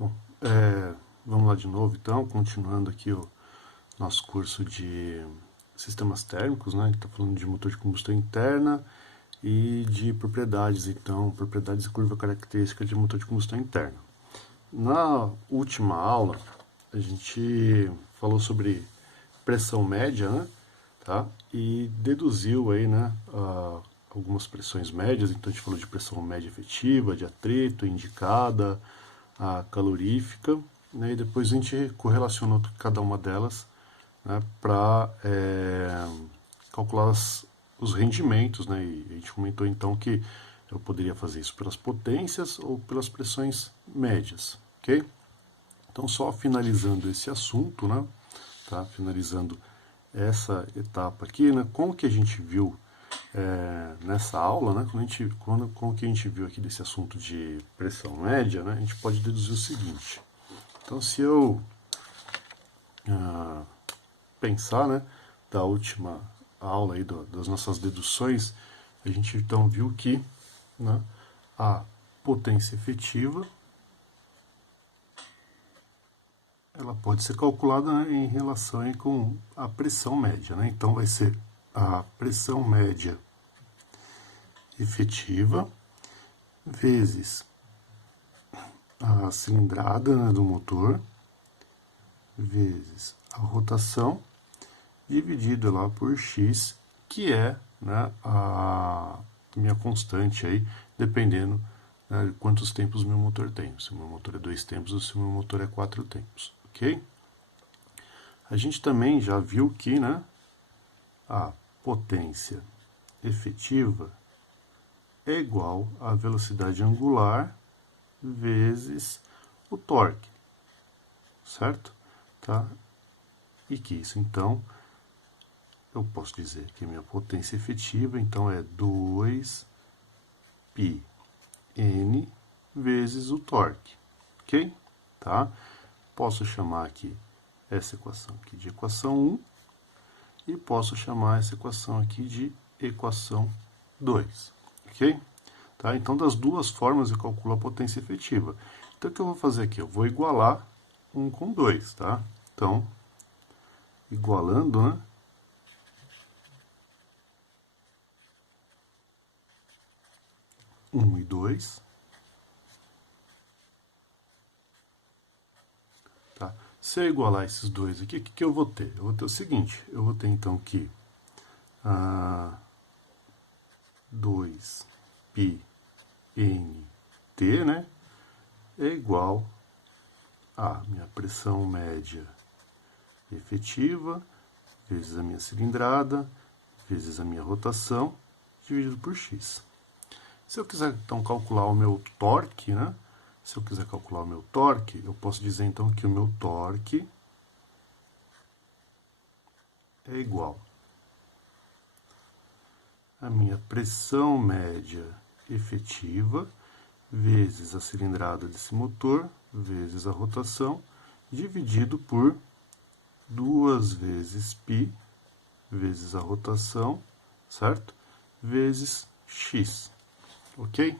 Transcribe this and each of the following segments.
Bom, vamos lá de novo então, continuando aqui o nosso curso de sistemas térmicos, né? A gente está falando de motor de combustão interna e de propriedades, então, propriedades e curva característica de motor de combustão interna. Na última aula, a gente falou sobre pressão média, né? Tá? E deduziu aí, né, algumas pressões médias, então a gente falou de pressão média efetiva, de atrito, indicada, a calorífica, né, e depois a gente correlacionou cada uma delas, né, para calcular os rendimentos, né, e a gente comentou então que eu poderia fazer isso pelas potências ou pelas pressões médias, ok? Então só finalizando esse assunto, né, tá, finalizando essa etapa aqui, né, com o que a gente viu nessa aula, né, com o que a gente viu aqui desse assunto de pressão média, né, a gente pode deduzir o seguinte. Então, se eu pensar, né, da última aula aí das nossas deduções, a gente então viu que, né, a potência efetiva ela pode ser calculada, né, em relação aí com a pressão média, né? Então vai ser a pressão média efetiva vezes a cilindrada, né, do motor vezes a rotação dividido lá por x, que é, né, a minha constante aí, dependendo, né, de quantos tempos meu motor tem. Se o meu motor é 2 tempos ou se o meu motor é 4 tempos, ok? A gente também já viu que, né, a potência efetiva é igual à velocidade angular vezes o torque, certo? Tá? E que isso, então, eu posso dizer que minha potência efetiva, então, é 2πn vezes o torque, ok? Tá? Posso chamar aqui essa equação aqui de equação 1 e posso chamar essa equação aqui de equação 2, ok? Tá? Então, das duas formas eu calculo a potência efetiva. Então, o que eu vou fazer aqui? Eu vou igualar 1 com 2, tá? Então, igualando, né? 1 e 2. Tá? Se eu igualar esses dois aqui, o que eu vou ter? Eu vou ter o seguinte, eu vou ter então que 2πnt, né, é igual a minha pressão média efetiva vezes a minha cilindrada vezes a minha rotação dividido por x. Se eu quiser então calcular o meu torque, né? Se eu quiser calcular o meu torque, eu posso dizer então que o meu torque é igual à minha pressão média efetiva vezes a cilindrada desse motor vezes a rotação dividido por 2 vezes π vezes a rotação, certo? Vezes x, ok?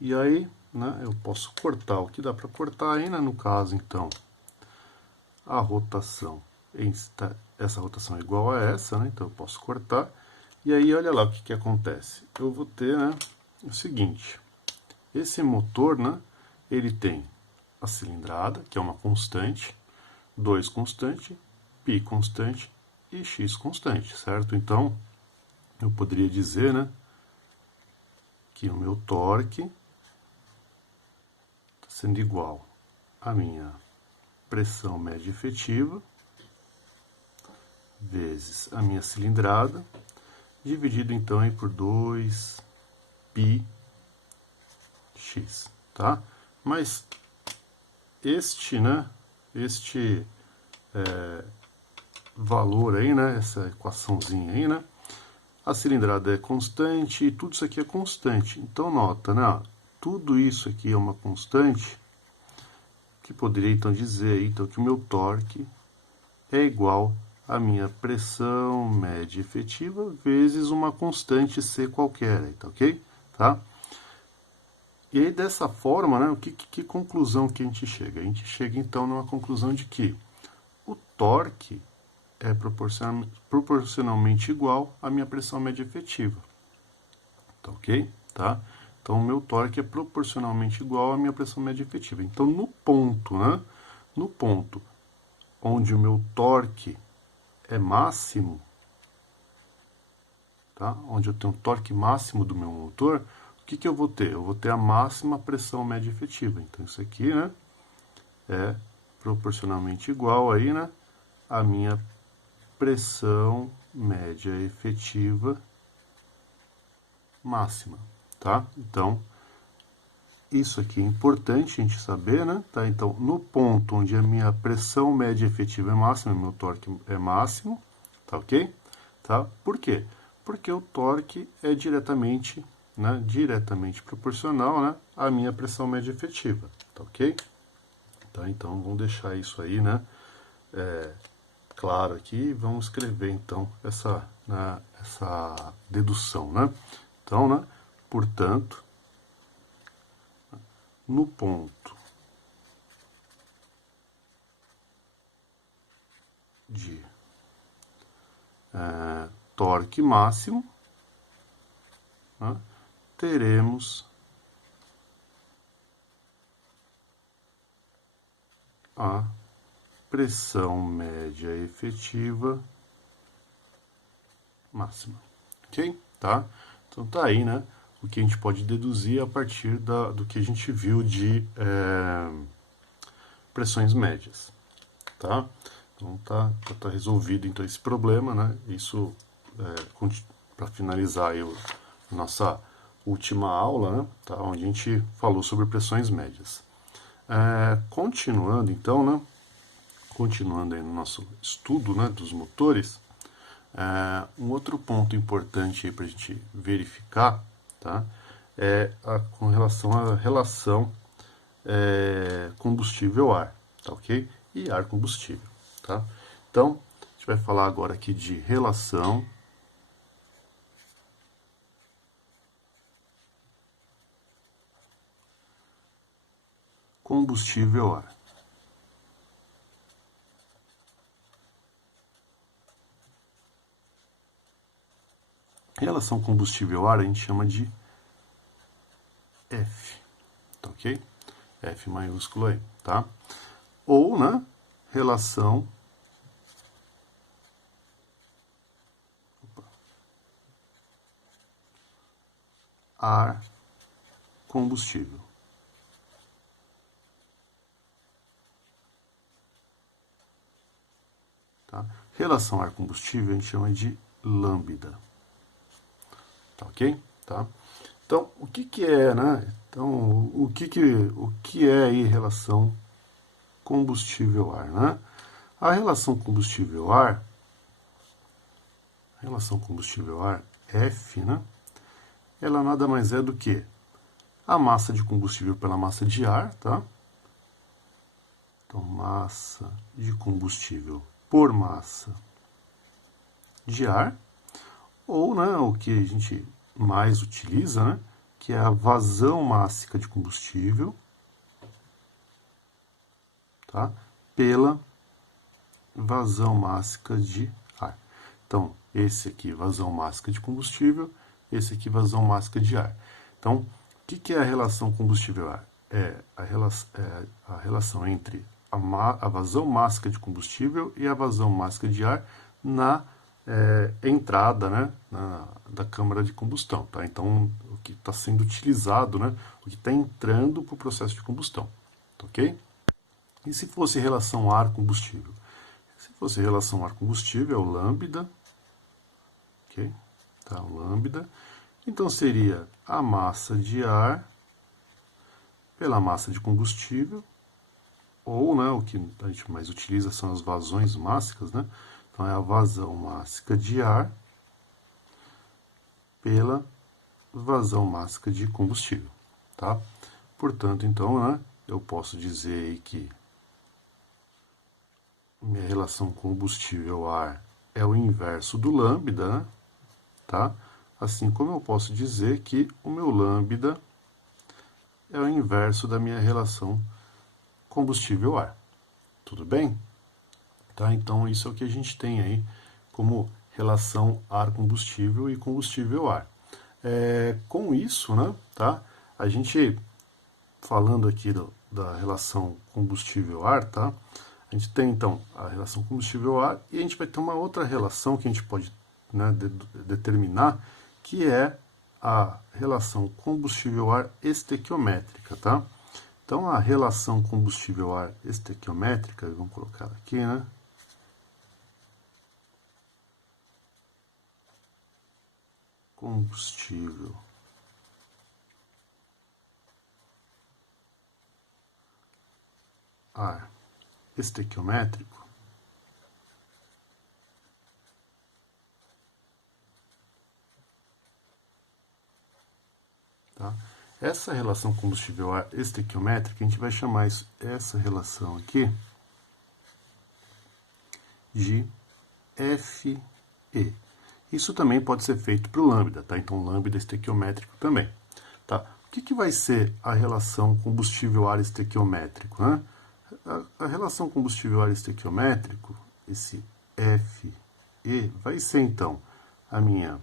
E aí, né, eu posso cortar o que dá para cortar aí, né, no caso, então, a rotação, essa rotação é igual a essa, né, então eu posso cortar, e aí olha lá o que acontece. Eu vou ter, né, o seguinte, esse motor, né, ele tem a cilindrada, que é uma constante, 2 constante, π constante e x constante, certo? Então, eu poderia dizer, né, que o meu torque sendo igual à minha pressão média efetiva vezes a minha cilindrada, dividido então aí por 2πx, tá? Mas este, né, este valor aí, né, essa equaçãozinha aí, né, a cilindrada é constante e tudo isso aqui é constante. Então nota, né, tudo isso aqui é uma constante, que poderia então dizer aí, então, que o meu torque é igual à minha pressão média efetiva vezes uma constante C qualquer, aí, tá ok? Tá? E aí, dessa forma, né, que conclusão que a gente chega? A gente chega, então, numa conclusão de que o torque é proporcionalmente igual à minha pressão média efetiva. Tá ok? Tá? Então, o meu torque é proporcionalmente igual à minha pressão média efetiva. Então, no ponto, né? No ponto onde o meu torque é máximo, tá? Onde eu tenho o torque máximo do meu motor, o que eu vou ter? Eu vou ter a máxima pressão média efetiva. Então, isso aqui, né? É proporcionalmente igual aí, né? À minha pressão média efetiva máxima, tá? Então, isso aqui é importante a gente saber, né? Tá? Então, no ponto onde a minha pressão média efetiva é máxima, meu torque é máximo, tá ok? Tá? Por quê? Porque o torque é diretamente, né, diretamente proporcional, né, à minha pressão média efetiva, tá ok? Tá? Então, vamos deixar isso aí, né, claro aqui, vamos escrever, então, essa dedução, né? Então, né, portanto, no ponto de torque máximo, né, teremos a pressão média efetiva máxima, ok? Tá? Então tá aí, né? O que a gente pode deduzir a partir do que a gente viu de pressões médias, tá? Então tá resolvido então esse problema, né? Isso para finalizar aí a nossa última aula, né? Tá? Onde a gente falou sobre pressões médias. Continuando então, né? Continuando aí no nosso estudo, né, dos motores, um outro ponto importante para a gente verificar, tá? Com relação à relação combustível-ar, tá ok? E ar-combustível, tá? Então, a gente vai falar agora aqui de relação combustível-ar. Relação combustível-ar a gente chama de F, tá ok? F maiúsculo aí, tá? Ou, né, relação ar combustível. Tá? Relação ar combustível a gente chama de lambda. Tá ok? Tá? Então, o que é, né? Então, o que é aí relação combustível-ar, né? A relação combustível-ar, F, né? Ela nada mais é do que a massa de combustível pela massa de ar, tá? Então, massa de combustível por massa de ar, ou, né, o que a gente mais utiliza, né, que é a vazão mássica de combustível, tá, pela vazão mássica de ar. Então, esse aqui, vazão mássica de combustível, esse aqui, vazão mássica de ar. Então, o que é a relação combustível-ar? É a relação entre a vazão mássica de combustível e a vazão mássica de ar na entrada, né, da câmara de combustão. Tá? Então, o que está sendo utilizado, né, o que está entrando para o processo de combustão. Tá, ok? E se fosse relação ar-combustível? Se fosse relação ar-combustível, é o lambda. Ok? Tá, o lambda. Então, seria a massa de ar pela massa de combustível, ou, né, o que a gente mais utiliza são as vazões mássicas, né? Então, é a vazão mássica de ar pela vazão mássica de combustível, tá? Portanto, então, né, eu posso dizer aí que minha relação combustível-ar é o inverso do lambda, né? Tá? Assim como eu posso dizer que o meu lambda é o inverso da minha relação combustível-ar. Tudo bem? Tá? Então, isso é o que a gente tem aí como relação ar-combustível e combustível-ar. Com isso, né, tá? A gente, falando aqui da relação combustível-ar, tá? A gente tem, então, a relação combustível-ar e a gente vai ter uma outra relação que a gente pode, né, determinar, que é a relação combustível-ar estequiométrica, tá? Então, a relação combustível-ar estequiométrica, vamos colocar aqui, né? Combustível ar estequiométrico, tá? Essa relação combustível-ar estequiométrica, a gente vai chamar essa relação aqui de FE. Isso também pode ser feito para o lambda, tá? Então, lambda estequiométrico também, tá? O que vai ser a relação combustível-ar estequiométrico, né? A relação combustível-ar estequiométrico, esse FE, vai ser, então, a minha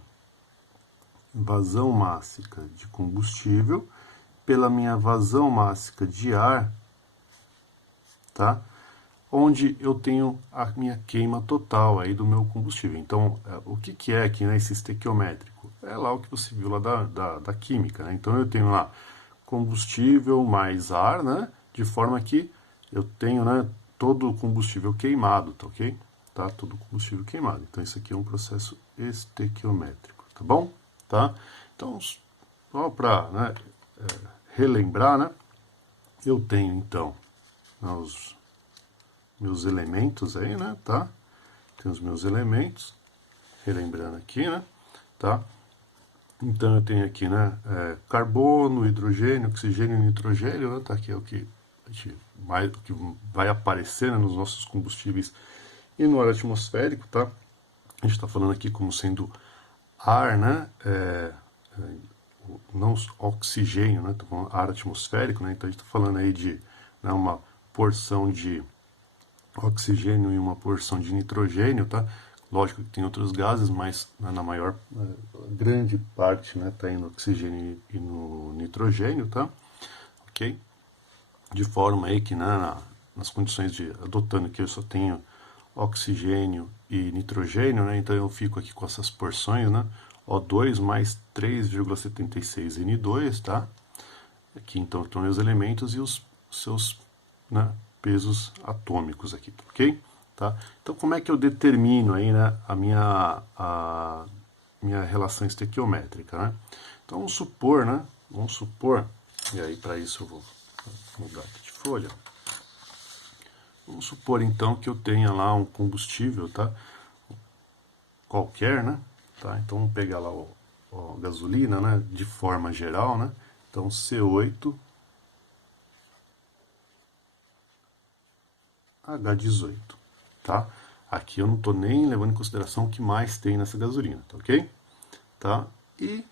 vazão mássica de combustível pela minha vazão mássica de ar, tá? Onde eu tenho a minha queima total aí do meu combustível. Então, o que é aqui, né, esse estequiométrico? É lá o que você viu lá da química, né? Então, eu tenho lá combustível mais ar, né? De forma que eu tenho, né, todo o combustível queimado, tá ok? Tá? Todo o combustível queimado. Então, isso aqui é um processo estequiométrico, tá bom? Tá? Então, só para, né, relembrar, né? Eu tenho, então, os meus elementos aí, né, tá? Tem os meus elementos, relembrando aqui, né, tá? Então, eu tenho aqui, né, carbono, hidrogênio, oxigênio e nitrogênio, né, tá? Que é o que vai aparecer, né, nos nossos combustíveis e no ar atmosférico, tá? A gente está falando aqui como sendo ar, né, não oxigênio, né, tô falando ar atmosférico, né? Então, a gente está falando aí de, né, uma porção de oxigênio e uma porção de nitrogênio, tá? Lógico que tem outros gases, mas, né, na maior grande parte, né, tá aí no oxigênio e no nitrogênio, tá? Ok? De forma aí que, né, nas condições de adotando que eu só tenho oxigênio e nitrogênio, né? Então eu fico aqui com essas porções, né? O2 mais 3,76 N2, tá? Aqui então estão meus elementos e os seus, né, pesos atômicos aqui, ok? Tá? Então, como é que eu determino aí, né, a minha relação estequiométrica, né? Então, vamos supor, e aí para isso eu vou mudar aqui de folha. Vamos supor, então, que eu tenha lá um combustível, tá? Qualquer, né? Tá? Então, vamos pegar lá a gasolina, né, de forma geral, né? Então, C8 H18, tá? Aqui eu não estou nem levando em consideração o que mais tem nessa gasolina, tá ok? Tá? E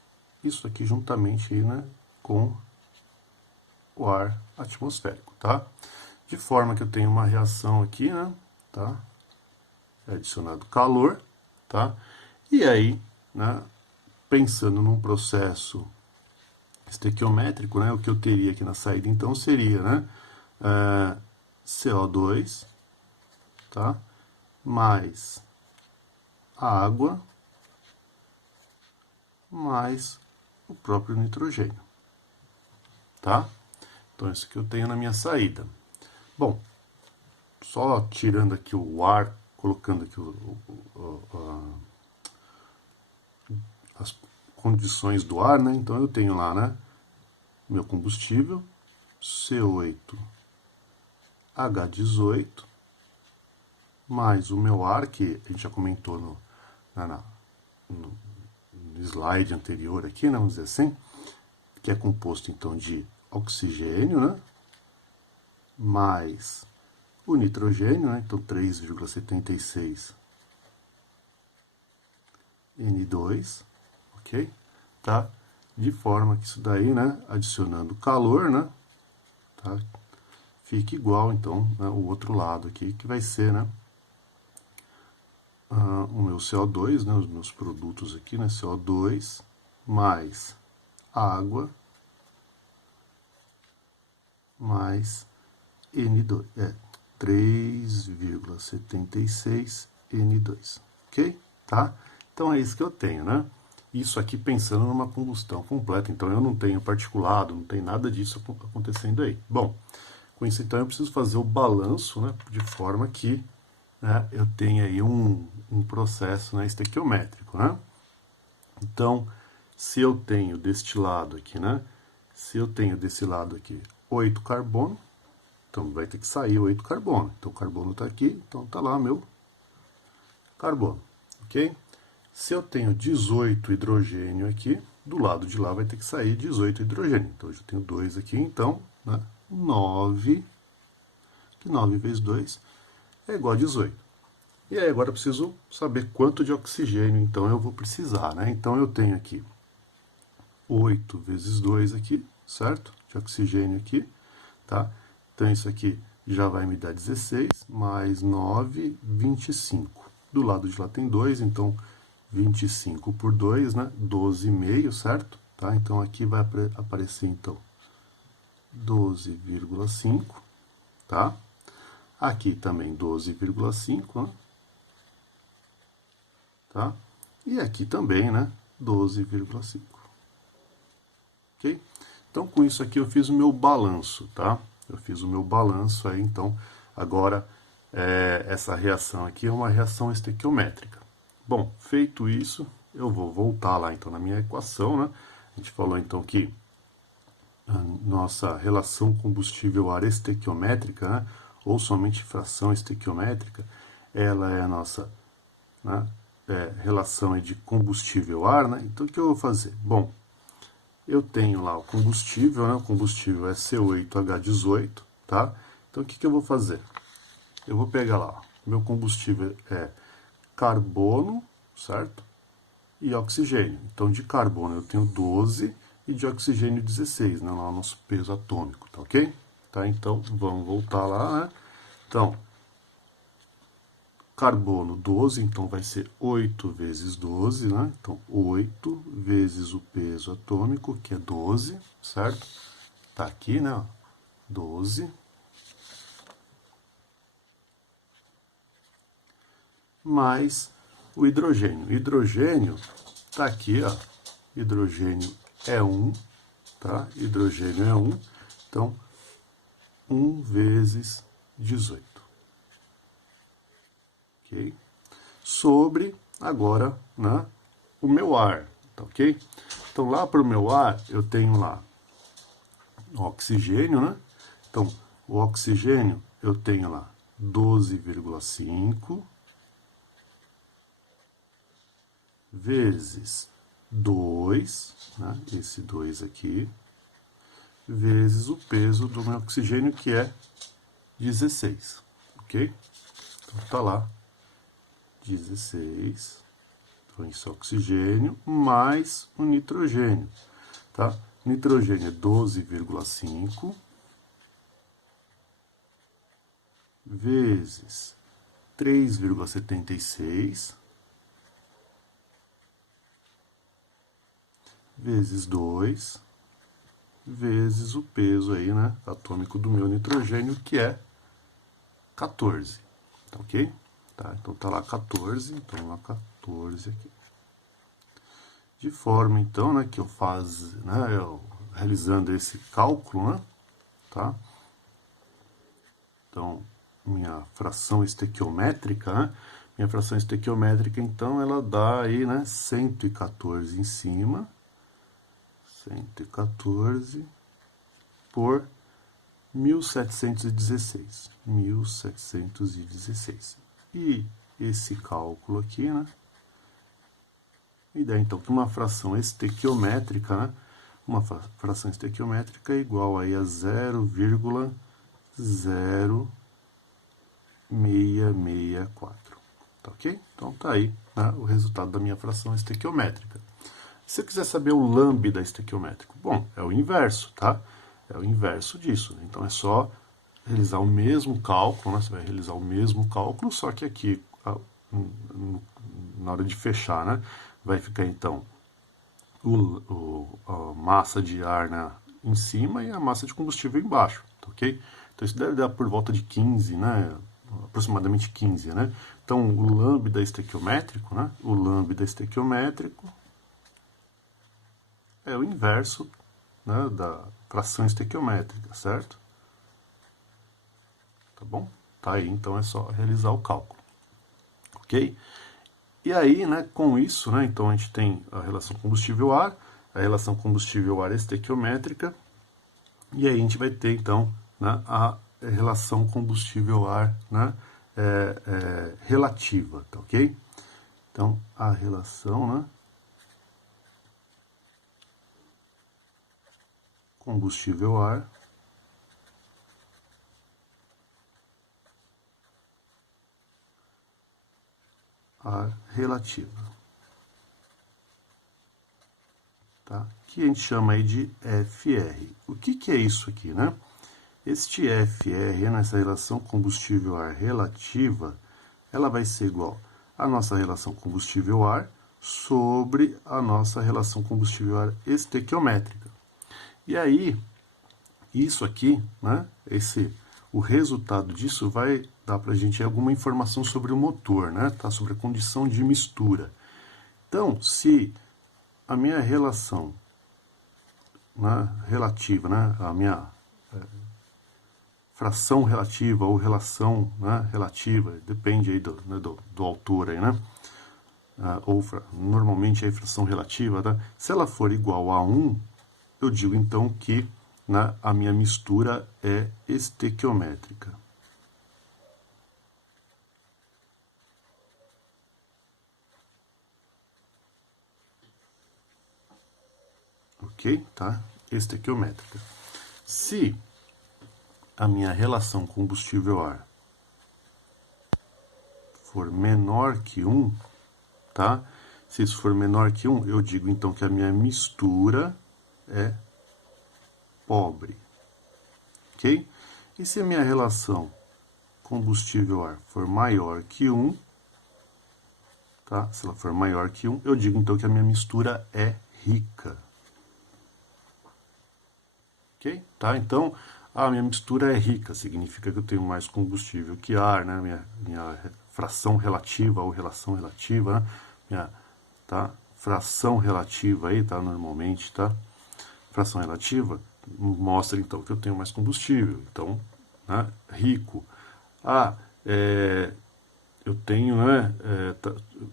isso aqui juntamente aí, né, com o ar atmosférico, tá? De forma que eu tenho uma reação aqui, né, tá? É adicionado calor, tá? E aí, né, pensando num processo estequiométrico, né, o que eu teria aqui na saída então seria, né, CO2, tá? Mais a água, mais o próprio nitrogênio, tá? Então, isso que eu tenho na minha saída. Bom, só tirando aqui o ar, colocando aqui as condições do ar, né? Então, eu tenho lá, né, meu combustível, C8H18, mais o meu ar, que a gente já comentou no slide anterior aqui, né, vamos dizer assim, que é composto, então, de oxigênio, né, mais o nitrogênio, né, então 3,76 N2, ok? Tá? de forma que isso daí, né, adicionando calor, né, tá, fique igual, então, né, o outro lado aqui, que vai ser, né, o meu CO2, né, os meus produtos aqui, né, CO2 mais água mais N2, 3,76 N2, ok? Tá? Então é isso que eu tenho, né? Isso aqui pensando numa combustão completa, então eu não tenho particulado, não tem nada disso acontecendo aí. Bom, com isso então eu preciso fazer o balanço, né, de forma que, né, eu tenha aí um processo, né, estequiométrico, né? Então, se eu tenho deste lado aqui, né, se eu tenho desse lado aqui 8 carbono, então vai ter que sair 8 carbono. Então o carbono está aqui, então está lá meu carbono, ok? Se eu tenho 18 hidrogênio aqui, do lado de lá vai ter que sair 18 hidrogênio. Então eu já tenho 2 aqui, então, né, 9, que 9 vezes 2 é igual a 18. E aí agora eu preciso saber quanto de oxigênio, então eu vou precisar, né? Então eu tenho aqui 8 vezes 2 aqui, certo? De oxigênio aqui, tá? Então isso aqui já vai me dar 16, mais 9, 25. Do lado de lá tem 2, então 25 por 2, né? 12,5, certo? Tá? Então aqui vai aparecer, então, 12,5, tá? Aqui também 12,5, né? Tá? E aqui também, né? 12,5. Ok? Então, com isso aqui eu fiz o meu balanço, tá? Eu fiz o meu balanço aí, então, agora essa reação aqui é uma reação estequiométrica. Bom, feito isso, eu vou voltar lá, então, na minha equação, né? A gente falou, então, que a nossa relação combustível-ar estequiométrica, né? Ou somente fração estequiométrica, ela é a nossa, né, relação de combustível-ar, né? Então, o que eu vou fazer? Bom, eu tenho lá o combustível, né? O combustível é C8H18, tá? Então, o que eu vou fazer? Eu vou pegar lá, meu combustível é carbono, certo? E oxigênio. Então, de carbono eu tenho 12 e de oxigênio 16, né? Lá o nosso peso atômico, tá ok? Tá? Então, vamos voltar lá, né? Então, carbono 12, então vai ser 8 vezes 12, né? Então, 8 vezes o peso atômico, que é 12, certo? Tá aqui, né? 12. Mais o hidrogênio. Hidrogênio tá aqui, ó. Hidrogênio é 1, tá? Hidrogênio é 1. Então, 1 vezes 18. Ok? Sobre, agora, né, o meu ar, tá ok? Então, lá para o meu ar, eu tenho lá o oxigênio, né? Então, o oxigênio, eu tenho lá 12,5 vezes 2, né, esse 2 aqui, vezes o peso do meu oxigênio, que é 16, ok? Então, tá lá, 16, então isso é oxigênio, mais o nitrogênio, tá? Nitrogênio é 12,5 vezes 3,76 vezes 2 vezes o peso aí, né, atômico do meu nitrogênio, que é 14, tá ok? Tá, então tá lá 14, então lá 14 aqui. De forma, então, né, que eu eu realizando esse cálculo, né, tá? Então, minha fração estequiométrica, né? Minha fração estequiométrica, então, ela dá aí, né, 114 em cima, 114 por 1716. 1716. E esse cálculo aqui, né, me dá, então, que uma fração estequiométrica, né, uma fração estequiométrica é igual aí a 0,0664. Tá ok? Então tá aí, né, o resultado da minha fração estequiométrica. Se eu quiser saber o lambda estequiométrico, bom, é o inverso, tá? É o inverso disso, né? Então é só realizar o mesmo cálculo, né? Você vai realizar o mesmo cálculo, só que aqui, na hora de fechar, né? Vai ficar então a massa de ar, né, em cima e a massa de combustível embaixo, tá ok? Então isso deve dar por volta de 15, né? Aproximadamente 15, né? Então o lambda estequiométrico, né? O lambda estequiométrico é o inverso, né, da fração estequiométrica, certo? Tá bom? Tá aí, então é só realizar o cálculo, ok? E aí, né, com isso, né, então a gente tem a relação combustível-ar, a relação combustível-ar estequiométrica, e aí a gente vai ter, então, né, a relação combustível-ar, né, relativa, tá ok? Então, a relação, né, combustível-ar relativa, tá? Que a gente chama aí de FR. O que é isso aqui, né? Este FR, nessa relação combustível-ar relativa, ela vai ser igual à nossa relação combustível-ar sobre a nossa relação combustível-ar estequiométrica. E aí, isso aqui, né, o resultado disso vai dar para a gente alguma informação sobre o motor, né, tá, sobre a condição de mistura. Então, se a minha relação, né, relativa, né, a minha fração relativa ou relação, né, relativa, depende aí do autor aí, né? Ou normalmente é a fração relativa, tá? Se ela for igual a 1, eu digo então que, né, a minha mistura é estequiométrica. Ok? Tá? Estequiométrica. Se a minha relação combustível-ar for menor que 1, tá? Se isso for menor que 1, eu digo então que a minha mistura é pobre, ok? E se a minha relação combustível-ar for maior que 1, tá? Se ela for maior que 1, eu digo então que a minha mistura é rica, ok? Tá? Então, a minha mistura é rica, significa que eu tenho mais combustível que ar, né? Minha fração relativa ou relação relativa, né? Minha, tá? Fração relativa aí, tá? Normalmente, tá? Fração relativa mostra então que eu tenho mais combustível, então, né? Rico. Eu tenho, né?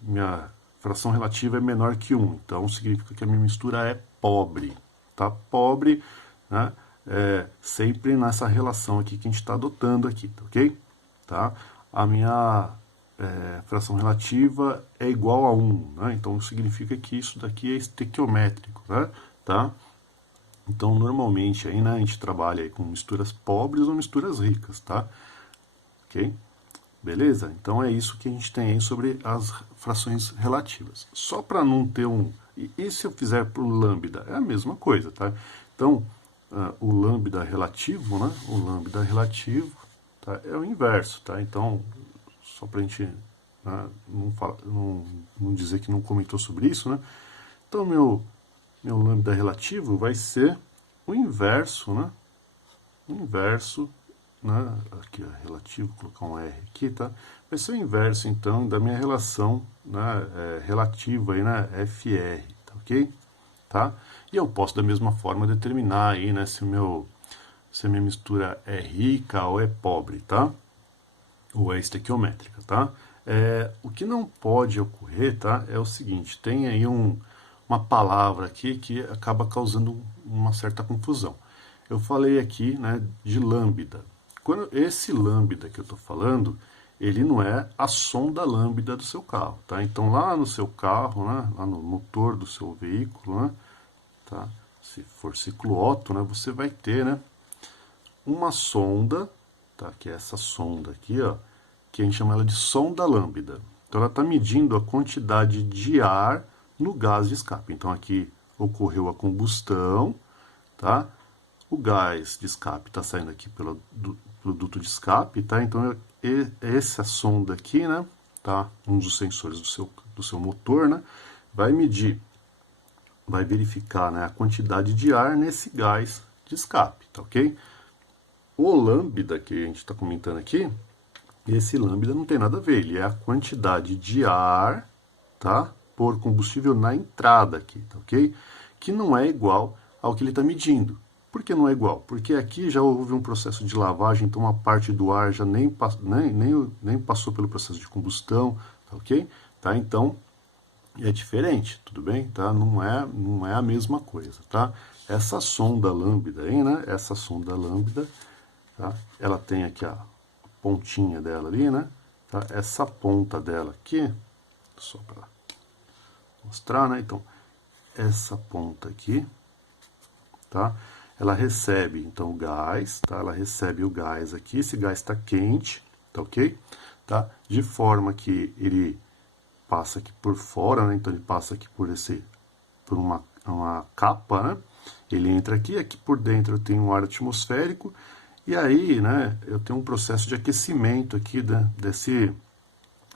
Minha fração relativa é menor que 1, então significa que a minha mistura é pobre, tá? Pobre, né? Sempre nessa relação aqui que a gente está adotando aqui, tá, ok? Tá? A minha fração relativa é igual a 1, né? Então significa que isso daqui é estequiométrico, né? Tá? Então normalmente aí, né, a gente trabalha aí com misturas pobres ou misturas ricas, tá? Ok? Beleza? Então é isso que a gente tem aí sobre as frações relativas. Só para não ter um... E se eu fizer para o lambda? É a mesma coisa, tá? Então, o lambda relativo, né? O lambda relativo, tá? É o inverso, tá? Então, só para a gente, né, não dizer que não comentou sobre isso, né? Então, meu lambda relativo vai ser o inverso, né? O inverso, né? Aqui, ó, relativo, vou colocar um R aqui, tá? Vai ser o inverso, então, da minha relação, né, relativa aí, né? FR, tá ok? Tá? E eu posso, da mesma forma, determinar aí, né, se a minha mistura é rica ou é pobre, tá? Ou é estequiométrica, tá? O que não pode ocorrer, tá? É o seguinte, tem aí uma palavra aqui que acaba causando uma certa confusão. Eu falei aqui, né, de lambda. Quando esse lambda que eu estou falando, ele não é a sonda lambda do seu carro, tá? Então lá no seu carro, né, lá no motor do seu veículo, né, tá? Se for ciclo Otto, né, você vai ter, né, uma sonda, tá? Que é essa sonda aqui, ó, que a gente chama ela de sonda lambda. Então ela está medindo a quantidade de ar, no gás de escape. Então aqui ocorreu a combustão, tá? O gás de escape está saindo aqui pelo duto de escape, tá? Então essa sonda aqui, né? Tá? Um dos sensores do seu motor, né? Vai medir, vai verificar, né, a quantidade de ar nesse gás de escape, tá ok? O lambda que a gente está comentando aqui, esse lambda não tem nada a ver, ele é a quantidade de ar, tá, por combustível na entrada aqui, tá ok? Que não é igual ao que ele está medindo. Por que não é igual? Porque aqui já houve um processo de lavagem, então uma parte do ar já nem passou pelo processo de combustão, tá ok? Tá, então é diferente, tudo bem? Tá? Não é a mesma coisa, tá? Essa sonda lambda aí, né? Essa sonda lambda, tá? Ela tem aqui a pontinha dela ali, né? Tá? Essa ponta dela aqui, só para mostrar, né? Então, essa ponta aqui, tá? Ela recebe, então, o gás, tá? Ela recebe o gás aqui, esse gás está quente, tá ok? Tá? De forma que ele passa aqui por fora, né? Então ele passa aqui por uma capa, né? Ele entra aqui, aqui por dentro eu tenho um ar atmosférico, e aí, né, eu tenho um processo de aquecimento aqui desse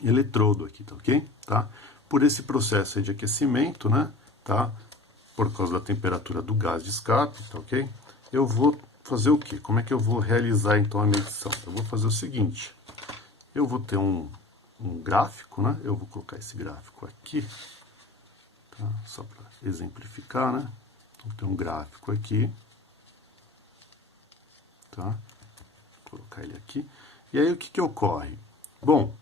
eletrodo aqui, tá ok? Tá? Por esse processo aí de aquecimento, né, tá? Por causa da temperatura do gás de escape, tá ok? Eu vou fazer o quê? Como é que eu vou realizar então a medição? Eu vou fazer o seguinte, eu vou ter um gráfico, né? Eu vou colocar esse gráfico aqui, tá? Só para exemplificar, né? Então tem um gráfico aqui, tá? Vou colocar ele aqui. E aí o que ocorre? Bom,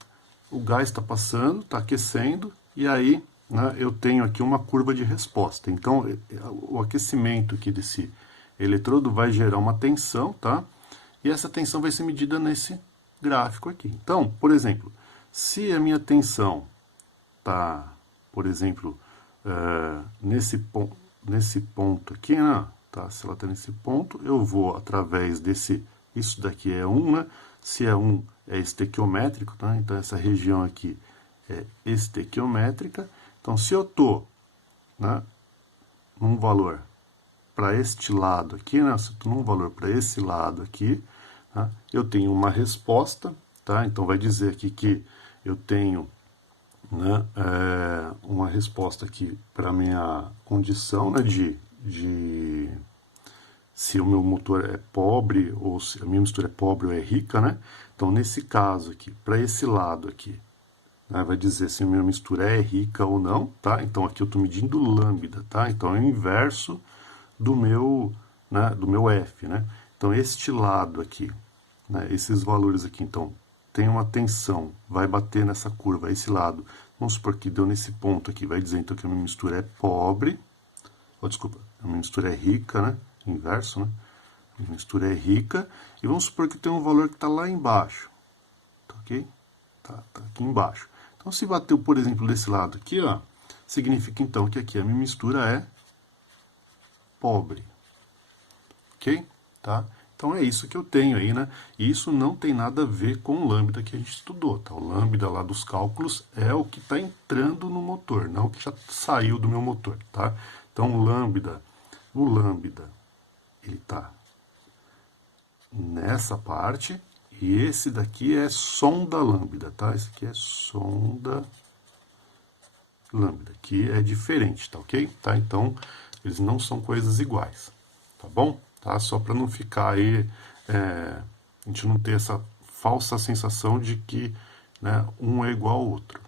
o gás está passando, está aquecendo, e aí, né, eu tenho aqui uma curva de resposta. Então, o aquecimento aqui desse eletrodo vai gerar uma tensão, tá? E essa tensão vai ser medida nesse gráfico aqui. Então, por exemplo, se a minha tensão está, por exemplo, nesse ponto aqui, né? Tá? Se ela está nesse ponto, eu vou através desse, isso daqui é 1, né? Se é 1, é estequiométrico, tá? Então essa região aqui é estequiométrica. Então se eu estou, né, num valor para este lado aqui, né? Se eu estou num valor para esse lado aqui, tá? Eu tenho uma resposta, tá? Então vai dizer aqui que eu tenho, né, uma resposta aqui para a minha condição, né, de se o meu motor é pobre ou se a minha mistura é pobre ou é rica, né? Então nesse caso aqui, para esse lado aqui, né, vai dizer se a minha mistura é rica ou não, tá? Então aqui eu estou medindo lambda, tá? Então é o inverso do meu, né, do meu F, né? Então este lado aqui, né, esses valores aqui, então tem uma tensão, vai bater nessa curva, esse lado, vamos supor que deu nesse ponto aqui, vai dizer então que a minha mistura é pobre, desculpa, a minha mistura é rica, né? Inverso, né? A minha mistura é rica. E vamos supor que tem um valor que está lá embaixo. Tá ok? Tá aqui embaixo. Então, se bateu, por exemplo, desse lado aqui, ó, significa então que aqui a minha mistura é pobre. Ok? Tá? Então é isso que eu tenho aí, né? E isso não tem nada a ver com o lambda que a gente estudou, tá? O lambda lá dos cálculos é o que está entrando no motor, não o que já saiu do meu motor, tá? Então o lambda, ele está nessa parte, e esse daqui é sonda lambda, tá? Esse aqui é sonda lambda, que é diferente, tá ok? Tá? Então, eles não são coisas iguais, tá bom? Tá? Só para não ficar aí, a gente não ter essa falsa sensação de que, né, um é igual ao outro.